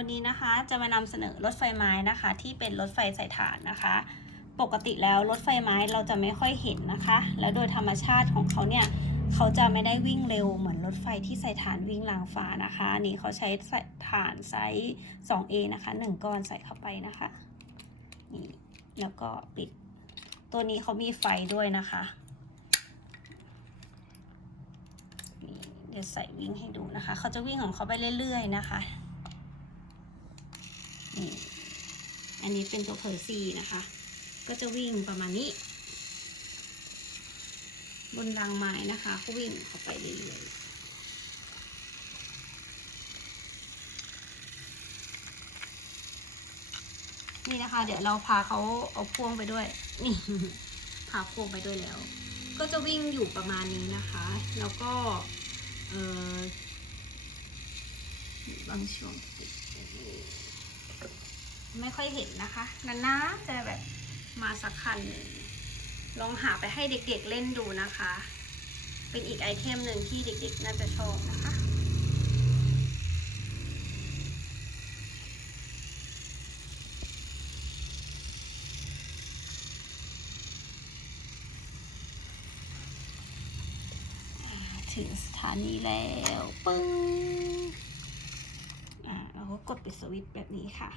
วันนี้นะคะจะมานำเสนอรถไฟไม้นะคะ ที่เป็นรถไฟสายถ่านนะคะ ปกติแล้วรถไฟไม้เราจะไม่ค่อยเห็นนะคะ แล้วโดยธรรมชาติของเขาเนี่ยเขาจะไม่ได้วิ่งเร็วเหมือนรถไฟที่ใส่ถ่านวิ่งรางฟ้านะคะอันนี้เขาใช้ถ่านไซส์ 2A นะคะ 1 ก้อนใส่เข้าไปนะคะนี่แล้วก็ปิด ตัวนี้เขามีไฟด้วยนะคะนี่เดี๋ยวใส่วิ่งให้ดูนะคะ เขาจะวิ่งของเขาไปเรื่อยๆนะคะ นี่อันนี้เป็นตัวเพอร์ซีนะคะ ก็จะวิ่งประมาณนี้ บนรางไม้นะคะก็วิ่งเข้าไปเรื่อยๆนี่นะคะ เดี๋ยวเราพาเขาเอาพ่วงไปด้วยนี่พาพ่วงไปด้วยแล้ว ก็จะวิ่งอยู่ประมาณนี้นะคะ แล้วก็เออบางช่วงติด ไม่ค่อยเห็นนะคะนานๆจะแบบมาสักคันหนึ่งลองหาไปให้เด็กๆเล่นดูนะคะ เป็นอีกไอเทมหนึ่งที่เด็กๆ น่าจะชอบนะคะถึงสถานีแล้ว ปึ้ง อ่าเราก็กดปิดสวิตช์แบบนี้ค่ะ